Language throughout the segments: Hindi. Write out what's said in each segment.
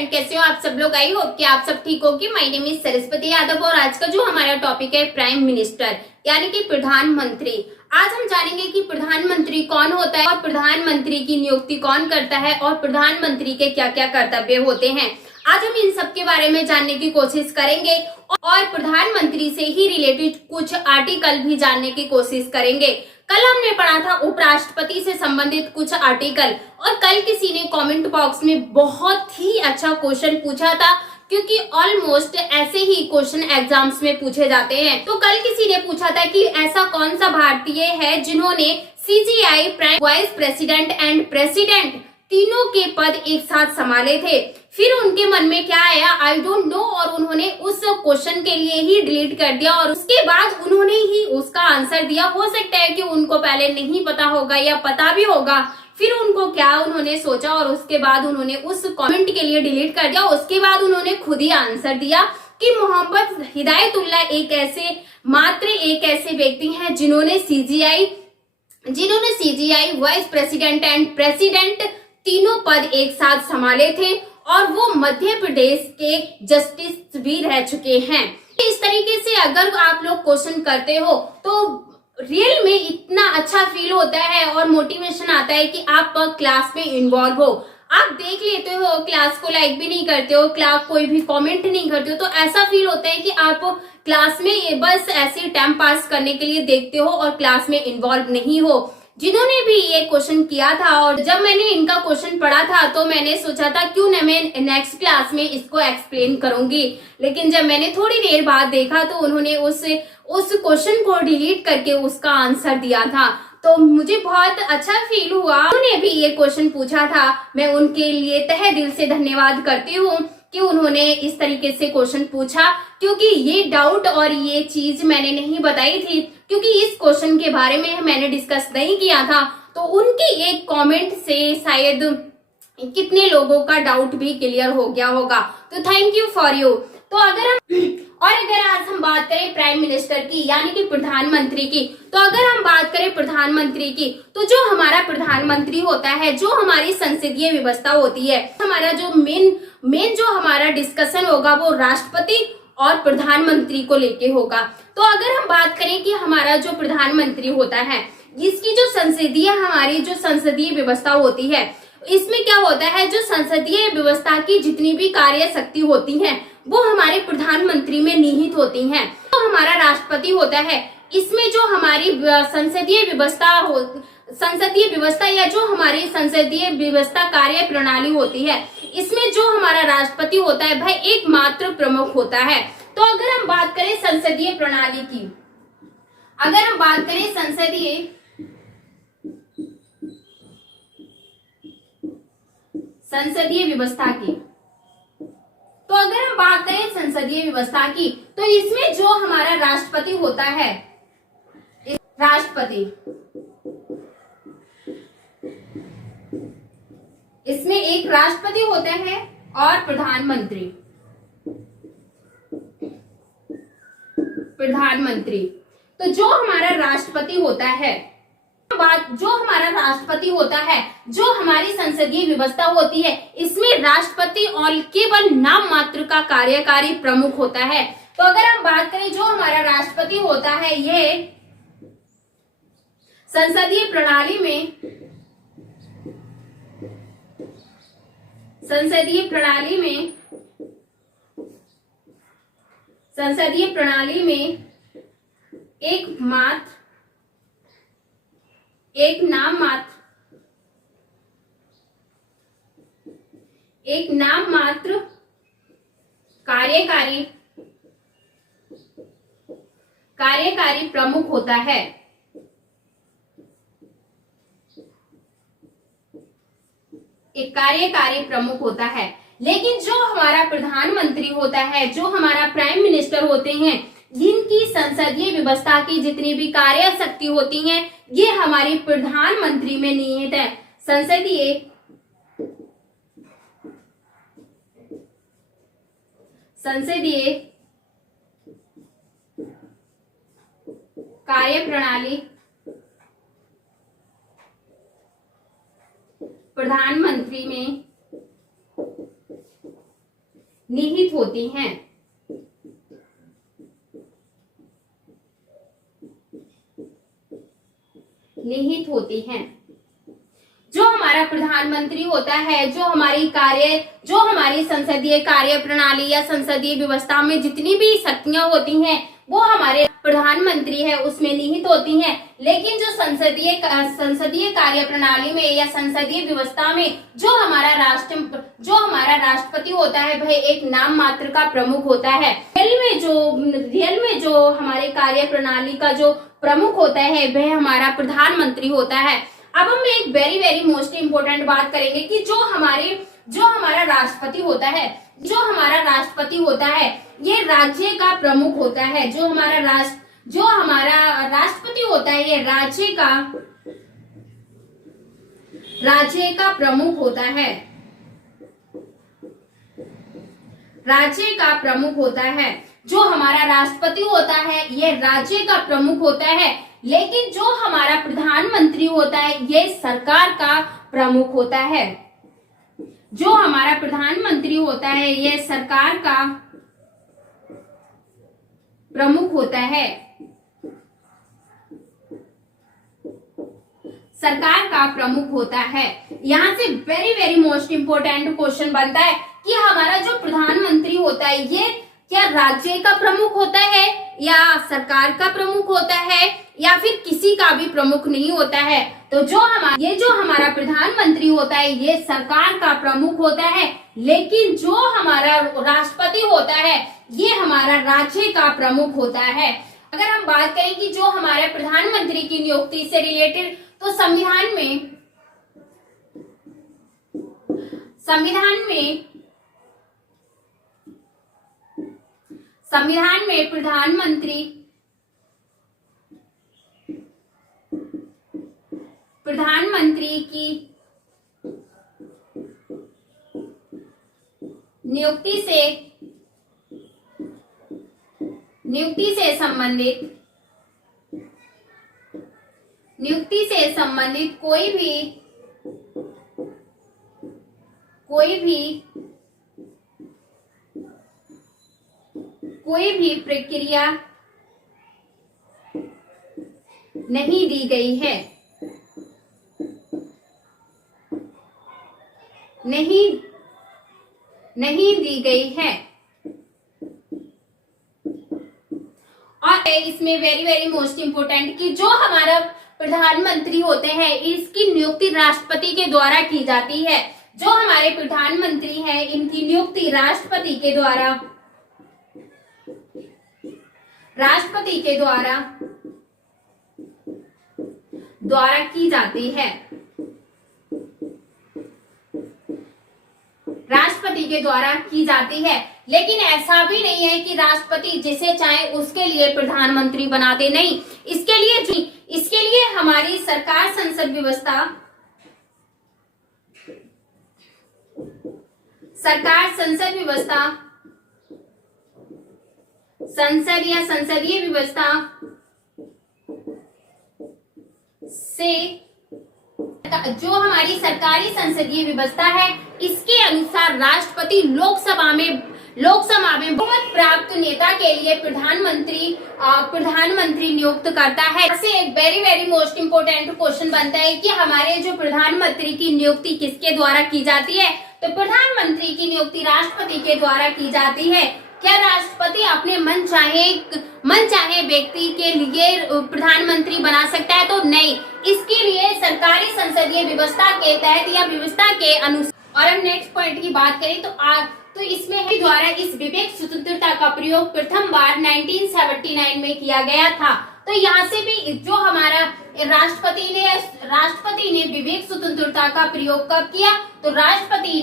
फ्रेंड, कैसे हो आप सब लोग। आई होप कि आप सब ठीक होगी। My name is Saraswati Yadav और आज का जो हमारा टॉपिक है प्राइम मिनिस्टर यानी कि प्रधानमंत्री। आज हम जानेंगे कि प्रधानमंत्री कौन होता है और प्रधानमंत्री की नियुक्ति कौन करता है और प्रधानमंत्री के क्या क्या कर्तव्य होते हैं। आज हम इन सब के बारे में जानने की कोशिश करेंगे और प्रधानमंत्री से ही रिलेटेड कुछ आर्टिकल भी जानने की कोशिश करेंगे। कल हमने पढ़ा था उपराष्ट्रपति से संबंधित कुछ आर्टिकल और कल किसी ने कमेंट बॉक्स में बहुत ही अच्छा क्वेश्चन पूछा था, क्योंकि ऑलमोस्ट ऐसे ही क्वेश्चन एग्जाम्स में पूछे जाते हैं। तो कल किसी ने पूछा था कि ऐसा कौन सा भारतीय है जिन्होंने CGI, prime, vice president and president तीनों के पद एक साथ संभाले थे। फिर उनके मन में क्या आया, आई डोंट नो, और उन्होंने उस क्वेश्चन के लिए ही डिलीट कर दिया और उसके बाद उन्होंने ही उसका आंसर दिया। हो सकता है कि उनको पहले नहीं पता होगा या पता भी होगा, फिर उनको क्या उन्होंने सोचा और उसके बाद उन्होंने उस कमेंट के लिए डिलीट कर दिया। उसके बाद उन्होंने खुद ही आंसर दिया कि मोहम्मद हिदायतुल्लाह मात्र एक ऐसे व्यक्ति हैं जिन्होंने CGI, vice president and president तीनों पद एक साथ संभाले थे और वो मध्य प्रदेश के जस्टिस भी रह चुके हैं। इस तरीके से अगर आप लोग क्वेश्चन करते हो तो रियल में इतना अच्छा फील होता है और मोटिवेशन आता है कि आप क्लास में इन्वॉल्व हो। आप देख लेते हो, क्लास को लाइक भी नहीं करते हो, क्लास कोई भी कमेंट नहीं करते हो, तो ऐसा फील होता है कि आप क्लास में बस ऐसे टाइम पास करने के लिए देखते हो और क्लास में इन्वॉल्व नहीं हो। जिन्होंने भी ये क्वेश्चन किया था और जब मैंने इनका क्वेश्चन पढ़ा था तो मैंने सोचा था क्यों न मैं नेक्स्ट क्लास में इसको एक्सप्लेन करूंगी, लेकिन जब मैंने थोड़ी देर बाद देखा तो उन्होंने उस क्वेश्चन को डिलीट करके उसका आंसर दिया था। तो मुझे बहुत अच्छा फील हुआ। उन्होंने भी ये क्वेश्चन पूछा था, मैं उनके लिए तहे दिल से धन्यवाद करती हूँ कि उन्होंने इस तरीके से क्वेश्चन पूछा, क्योंकि ये डाउट और ये चीज मैंने नहीं बताई थी, क्योंकि इस क्वेश्चन के बारे में मैंने डिस्कस नहीं किया था। तो उनके एक कमेंट से शायद कितने लोगों का डाउट भी क्लियर हो गया होगा। तो थैंक यू फॉर यू। तो अगर आज हम बात करें प्राइम मिनिस्टर की यानी कि प्रधानमंत्री की, तो अगर हम बात करें प्रधानमंत्री की, तो जो हमारा प्रधानमंत्री होता है, जो हमारी संसदीय व्यवस्था होती है, हमारा जो मेन जो हमारा डिस्कशन होगा वो राष्ट्रपति और प्रधानमंत्री को लेके होगा। तो अगर हम बात करें कि हमारा जो प्रधानमंत्री होता है, इसकी जो हमारी जो संसदीय व्यवस्था होती है, इसमें क्या होता है, जो संसदीय व्यवस्था की जितनी भी कार्य शक्ति होती हैं वो हमारे प्रधानमंत्री में निहित होती हैं। तो हमारा राष्ट्रपति होता है, इसमें जो हमारी संसदीय व्यवस्था या जो हमारी संसदीय व्यवस्था कार्य प्रणाली होती है, इसमें जो हमारा राष्ट्रपति होता है भाई एकमात्र प्रमुख होता है। तो अगर हम बात करें संसदीय प्रणाली की, अगर हम बात करें संसदीय व्यवस्था की, तो अगर हम बात करें संसदीय व्यवस्था की, तो इसमें जो हमारा राष्ट्रपति होता है, इसमें एक राष्ट्रपति होता है और प्रधानमंत्री। तो जो हमारा राष्ट्रपति होता है, जो हमारी संसदीय व्यवस्था होती है, इसमें राष्ट्रपति और केवल नाम मात्र का कार्यकारी प्रमुख होता है। तो अगर हम बात करें जो हमारा राष्ट्रपति होता है, ये संसदीय प्रणाली में एक नाम मात्र कार्यकारी प्रमुख होता है। एक कार्यकारी प्रमुख होता है। लेकिन जो हमारा प्रधानमंत्री होता है, जो हमारा प्राइम मिनिस्टर होते हैं, जिनकी संसदीय व्यवस्था की जितनी भी कार्य शक्ति होती हैं, ये हमारे प्रधानमंत्री में निहित है। संसदीय कार्यप्रणाली प्रधानमंत्री में निहित होती हैं। निहित होती हैं। जो हमारा प्रधानमंत्री होता है, जो हमारी संसदीय कार्य प्रणाली या संसदीय व्यवस्था में जितनी भी शक्तियां होती हैं वो हमारे प्रधानमंत्री है उसमें निहित होती हैं। लेकिन जो संसदीय कार्य प्रणाली में या संसदीय व्यवस्था में जो हमारा राष्ट्रपति होता है वह एक नाम मात्र का प्रमुख होता है। रियल में जो हमारे कार्य प्रणाली का जो प्रमुख होता है वह हमारा प्रधानमंत्री होता है। अब हम एक वेरी वेरी मोस्ट इम्पोर्टेंट बात करेंगे कि जो हमारा राष्ट्रपति होता है ये राज्य का प्रमुख होता है। जो हमारा राष्ट्रपति होता है ये राज्य का प्रमुख होता है। राज्य का प्रमुख होता है। जो हमारा राष्ट्रपति होता है ये राज्य का प्रमुख होता है। लेकिन जो हमारा प्रधानमंत्री होता है ये सरकार का प्रमुख होता है। जो हमारा प्रधानमंत्री होता है ये सरकार का प्रमुख होता है। सरकार का प्रमुख होता है। यहाँ से very very most important question बनता है कि हमारा जो प्रधानमंत्री होता है ये क्या राज्य का प्रमुख होता है या सरकार का प्रमुख होता है या फिर किसी का भी प्रमुख नहीं होता है। तो जो हमारा प्रधानमंत्री होता है ये सरकार का प्रमुख होता है। लेकिन जो हमारा राष्ट्रपति होता है ये हमारा राज्य का प्रमुख होता है। अगर हम बात करें कि जो हमारे प्रधानमंत्री की नियुक्ति से रिलेटेड तो संविधान में प्रधानमंत्री की नियुक्ति से संबंधित कोई भी प्रक्रिया नहीं दी गई है। नहीं दी गई है। और इसमें वेरी वेरी मोस्ट इम्पोर्टेंट कि जो हमारा प्रधानमंत्री होते हैं इसकी नियुक्ति राष्ट्रपति के द्वारा की जाती है। जो हमारे प्रधानमंत्री हैं इनकी नियुक्ति राष्ट्रपति के द्वारा की जाती है। राष्ट्रपति के द्वारा की जाती है। लेकिन ऐसा भी नहीं है कि राष्ट्रपति जिसे चाहे उसके लिए प्रधानमंत्री बनाते नहीं। इसके लिए हमारी सरकार संसद व्यवस्था संसद या संसदीय व्यवस्था से जो हमारी सरकारी संसदीय व्यवस्था है इसके अनुसार राष्ट्रपति लोकसभा में बहुमत प्राप्त नेता के लिए प्रधानमंत्री नियुक्त करता है। ऐसे एक very very most important question बनता है कि हमारे जो प्रधानमंत्री की नियुक्ति किसके द्वारा की जाती है। तो प्रधानमंत्री की नियुक्ति राष्ट्रपति के द्वारा की जाती है। क्या राष्ट्रपति अपने मन चाहे व्यक्ति के लिए प्रधानमंत्री बना सकता है? तो नहीं। इसके लिए सरकारी संसदीय व्यवस्था के तहत या व्यवस्था के अनुसार। और हम नेक्स्ट पॉइंट की बात करें तो इसमें द्वारा इस विवेक स्वतंत्रता का प्रयोग प्रथम बार 1979 में किया गया था। तो यहाँ से भी जो हमारा राष्ट्रपति ने विवेक स्वतंत्रता का प्रयोग कब किया? तो राष्ट्रपति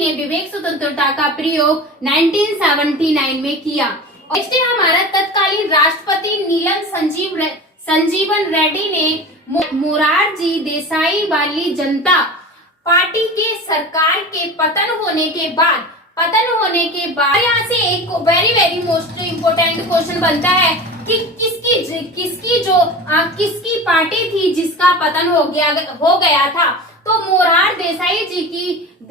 ने विवेक स्वतंत्रता का प्रयोग 1979 में किया। नेक्स्ट हमारा तत्कालीन राष्ट्रपति नीलम संजीवन रेड्डी ने मोरारजी देसाई वाली जनता पार्टी के सरकार के पतन होने के बाद यहाँ से एक very very most important question बनता है कि किसकी पार्टी थी जिसका पतन हो गया था। तो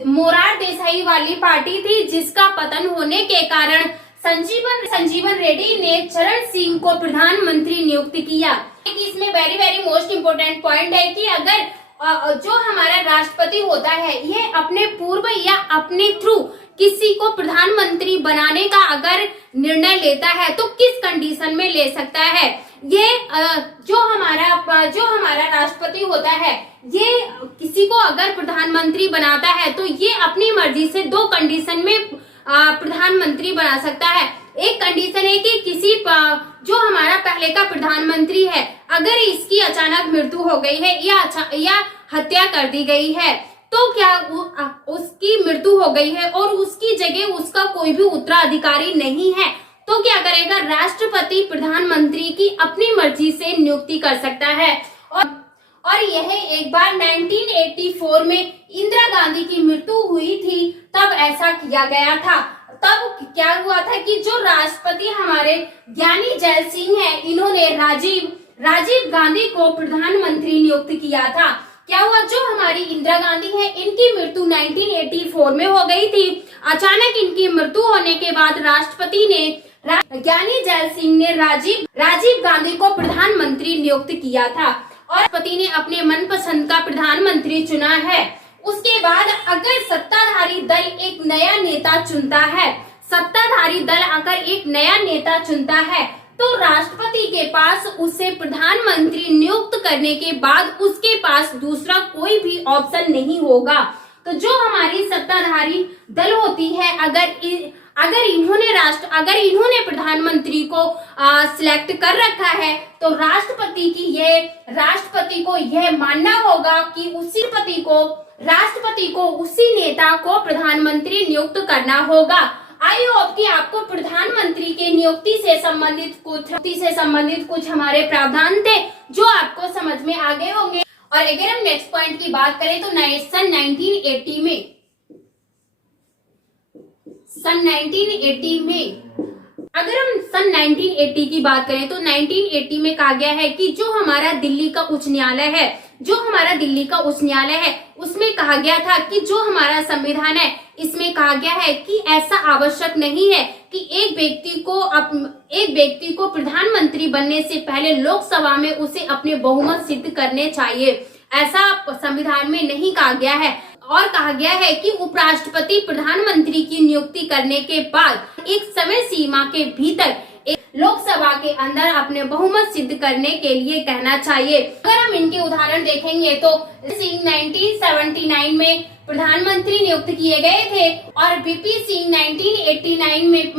मोरार देसाई वाली पार्टी थी, जिसका पतन होने के कारण संजीवन रेड्डी ने चरण सिंह को प्रधानमंत्री नियुक्त किया। इसमें very very most important point है कि अगर जो हमारा राष्ट्रपति होता है, ये अपने पूर्व या अपने थ्रू किसी को प्रधानमंत्री बनाने का अगर निर्णय लेता है तो किस कंडीशन में ले सकता है। ये जो हमारा राष्ट्रपति होता है, ये किसी को अगर प्रधानमंत्री बनाता है तो ये अपनी मर्जी से दो कंडीशन में प्रधानमंत्री बना सकता है। एक कंडीशन है कि किसी जो हमारा पहले का प्रधानमंत्री है, अगर इसकी अचानक मृत्यु हो गई है या हत्या कर दी गई है, तो क्या उसकी मृत्यु हो गई है और उसकी जगह उसका कोई भी उत्तराधिकारी नहीं है, तो क्या करेगा, राष्ट्रपति प्रधानमंत्री की अपनी मर्जी से नियुक्ति कर सकता है। और यह एक बार 1984 में इंदिरा गांधी की मृत्यु हुई थी, तब ऐसा किया गया था। तब क्या हुआ था कि जो राष्ट्रपति हमारे ज्ञानी जैल सिंह है, इन्होंने राजीव गांधी को प्रधानमंत्री नियुक्त किया था। क्या हुआ, जो हमारी इंदिरा गांधी है, इनकी मृत्यु 1984 में हो गई थी। अचानक इनकी मृत्यु होने के बाद राष्ट्रपति ने ज्ञानी जैल सिंह ने राजीव गांधी को प्रधानमंत्री नियुक्त किया था और राष्ट्रपति ने अपने मनपसंद का प्रधानमंत्री चुना है। उसके बाद अगर सत्ताधारी दल एक नया नेता चुनता है तो राष्ट्रपति के पास उसे प्रधानमंत्री नियुक्त करने के बाद उसके पास दूसरा कोई भी ऑप्शन नहीं होगा। तो जो हमारी सत्ताधारी दल होती है, अगर इन्होंने प्रधानमंत्री को सिलेक्ट कर रखा है, तो राष्ट्रपति को यह मानना होगा कि राष्ट्रपति को उसी नेता को प्रधानमंत्री नियुक्त करना होगा। आई होप कि आपको प्रधानमंत्री के नियुक्ति से संबंधित कुछ हमारे प्रावधान थे जो आपको समझ में आ गए होंगे। और अगर हम नेक्स्ट पॉइंट की बात करें तो सन 1980 में अगर हम सन 1980 की बात करें तो 1980 में कहा गया है कि जो हमारा दिल्ली का उच्च न्यायालय है उसमें कहा गया था कि जो हमारा संविधान है, इसमें कहा गया है कि ऐसा आवश्यक नहीं है कि एक व्यक्ति को प्रधानमंत्री बनने से पहले लोकसभा में उसे अपने बहुमत सिद्ध करने चाहिए। ऐसा संविधान में नहीं कहा गया है और कहा गया है कि उपराष्ट्रपति प्रधानमंत्री की नियुक्ति करने के बाद एक समय सीमा के भीतर लोकसभा के अंदर अपने बहुमत सिद्ध करने के लिए कहना चाहिए। अगर हम इनके उदाहरण देखेंगे तो सिंह 1979 में प्रधानमंत्री नियुक्त किए गए थे और बीपी सिंह 1989 में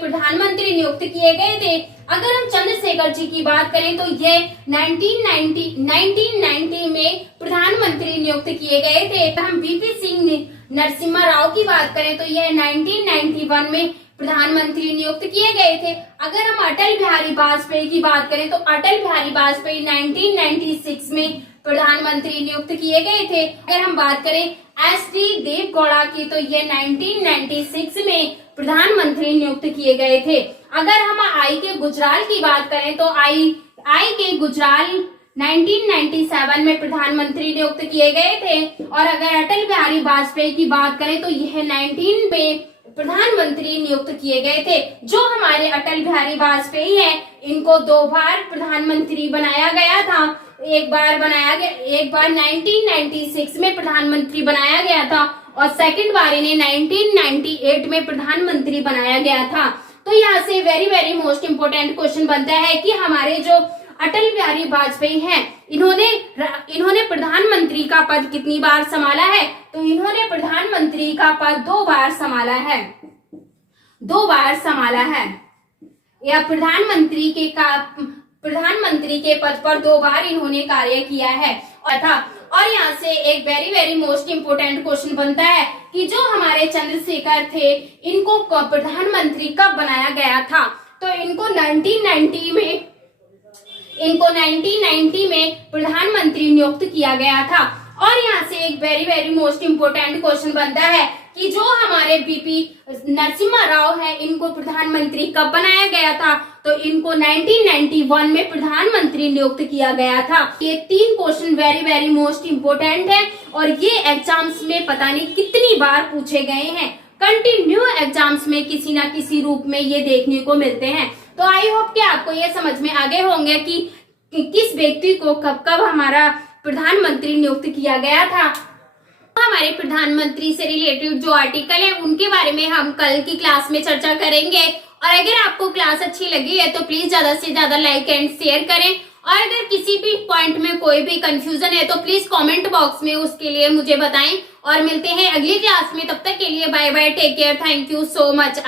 प्रधानमंत्री नियुक्त किए गए थे। अगर हम चंद्रशेखर जी की बात करें तो ये 1990 में प्रधानमंत्री नियुक्त किए गए थे। हम बीपी सिंह नरसिम्हा राव की बात करें तो यह 1991 में प्रधानमंत्री नियुक्त किए गए थे। अगर हम अटल बिहारी वाजपेयी की बात करें तो अटल बिहारी वाजपेयी 1996 में प्रधानमंत्री नियुक्त किए गए थे। अगर हम बात करें एस.डी. देवगौड़ा की तो ये 1996 में प्रधानमंत्री नियुक्त किए गए थे। अगर हम आई के गुजराल की बात करें तो आई के गुजराल 1997 में प्रधानमंत्री नियुक्त किए गए थे। और अगर अटल बिहारी वाजपेयी की बात करें तो यह 19 में प्रधानमंत्री नियुक्त किए गए थे। जो हमारे अटल बिहारी वाजपेयी हैं, इनको 2 बार प्रधानमंत्री बनाया गया था। एक बार 1996 में प्रधानमंत्री बनाया गया था और सेकंड बार इन्हें 1998 में प्रधानमंत्री बनाया गया था। तो यहाँ से very very most important question बनता है कि हमारे जो अटल बिहारी वाजपेयी हैं, इन्होंने प्रधानमंत्री का पद कितनी बार संभाला है, तो इन्होंने प्रधानमंत्री का पद 2 बार संभाला है। या प्रधानमंत्री के पद पर 2 बार इन्होंने कार्य किया है। और यहाँ से एक very very most important question बनता है कि जो हमारे चंद्रशेखर थे, इनको प्रधानमंत्री कब बनाया गया था, तो इनको 1990 में प्रधानमंत्री नियुक्त किया गया था। और यहाँ से एक very very most important question बनता है कि जो हमारे बीपी नरसिम्हा राव है, इनको प्रधानमंत्री कब बनाया गया था, तो इनको 1991 में प्रधानमंत्री नियुक्त किया गया था। ये 3 question very very most important है और ये एग्जाम्स में पता नहीं कितनी बार पूछे गए हैं। कंटिन्यू एग्जाम्स में किसी ना किसी रूप में ये देखने को मिलते हैं। तो आई होप कि आपको ये समझ में आ गए होंगे कि किस व्यक्ति को कब कब हमारा प्रधानमंत्री नियुक्त किया गया था। हमारे प्रधानमंत्री से रिलेटेड जो आर्टिकल है उनके बारे में हम कल की क्लास में चर्चा करेंगे। और अगर आपको क्लास अच्छी लगी है तो प्लीज ज्यादा से ज्यादा लाइक एंड शेयर करें। और अगर किसी भी पॉइंट में कोई भी कंफ्यूजन है तो प्लीज कमेंट बॉक्स में उसके लिए मुझे बताएं। और मिलते हैं अगली क्लास में, तब तक के लिए bye bye, take care, thank you so much.